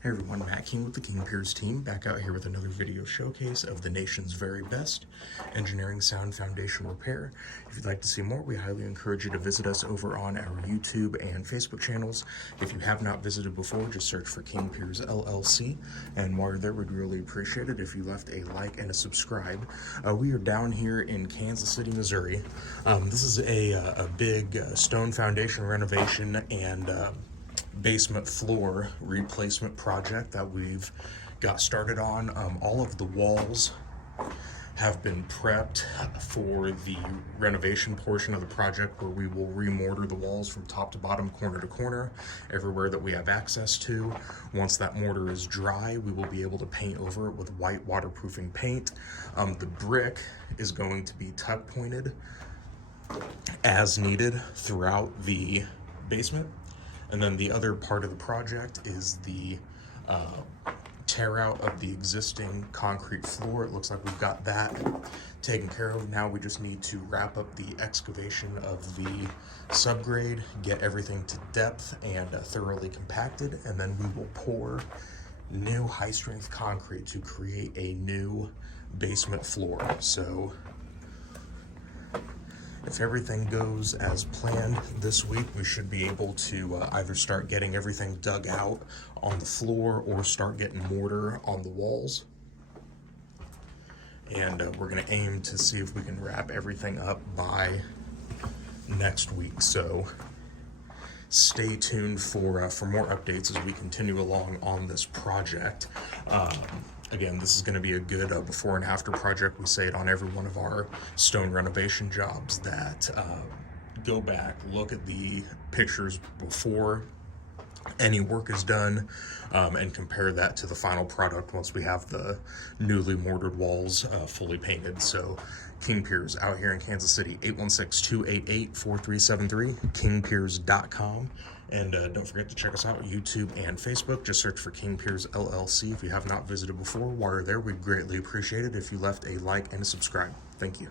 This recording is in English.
Hey everyone, Matt King with the King Piers team, back out here with another video showcase of the nation's very best engineering sound foundation repair. If you'd like to see more, we highly encourage you to visit us over on our YouTube and Facebook channels. If you have not visited before, just search for King Piers LLC, and while you're there, we'd really appreciate it if you left a like and a subscribe. We are down here in Kansas City, Missouri. This is a big stone foundation renovation and basement floor replacement project that we've got started on. All of the walls have been prepped for the renovation portion of the project, where we will remortar the walls from top to bottom, corner to corner, everywhere that we have access to. Once that mortar is dry, we will be able to paint over it with white waterproofing paint. The brick is going to be tuck pointed as needed throughout the basement. And then the other part of the project is the tear out of the existing concrete floor. It looks like we've got that taken care of. Now we just need to wrap up the excavation of the subgrade, get everything to depth and thoroughly compacted, and then we will pour new high-strength concrete to create a new basement floor. So if everything goes as planned this week, we should be able to either start getting everything dug out on the floor or start getting mortar on the walls. And we're going to aim to see if we can wrap everything up by next week. So stay tuned for more updates as we continue along on this project. Again, this is going to be a good before and after project. We say it on every one of our stone renovation jobs that go back, look at the pictures before any work is done, and compare that to the final product once we have the newly mortared walls fully painted. So King Piers out here in Kansas City, 816-288-4373, kingpiers.com. And don't forget to check us out on YouTube and Facebook. Just search for King Piers LLC. If you have not visited before, while you're there, we'd greatly appreciate it if you left a like and a subscribe. Thank you.